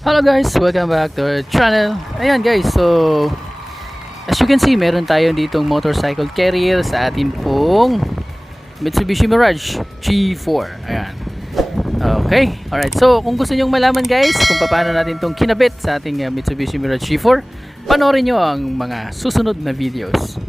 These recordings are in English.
Hello guys, welcome back to our channel. Ayan guys, so as you can see, meron tayo ditong motorcycle carrier sa atin pong Mitsubishi Mirage G4. Ayan. Okay, alright. So kung gusto nyong malaman guys kung paano natin itong kinabit sa ating Mitsubishi Mirage G4, panoorin nyo ang mga susunod na videos.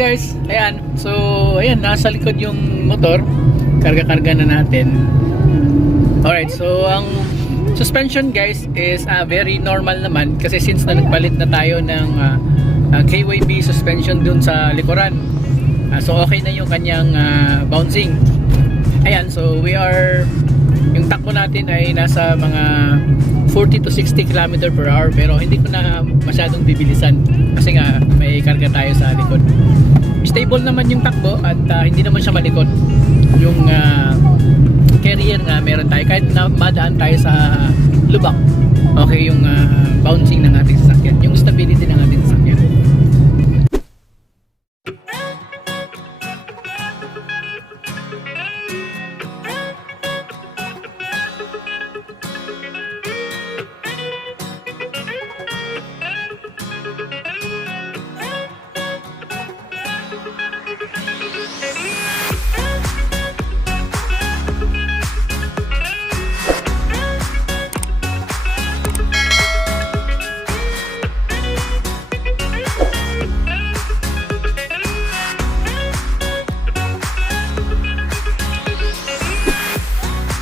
guys, ayan. So, ayan, nasa likod yung motor. Karga-karga na natin. Alright, so ang suspension guys is very normal naman kasi since na nagpalit na tayo ng KYB suspension dun sa likuran. So okay na yung kanyang bouncing. Ayan, so yung takbo natin ay nasa mga 40 to 60 km per hour pero hindi ko na masyadong bibilisan kasi nga may karga tayo sa likod. Stable naman yung takbo at hindi naman siya malikot. Yung carrier nga meron tayo kahit na madaan tayo sa lubak. Okay yung bouncing ng ating sasakyan, yung stability ng ating sasakyan.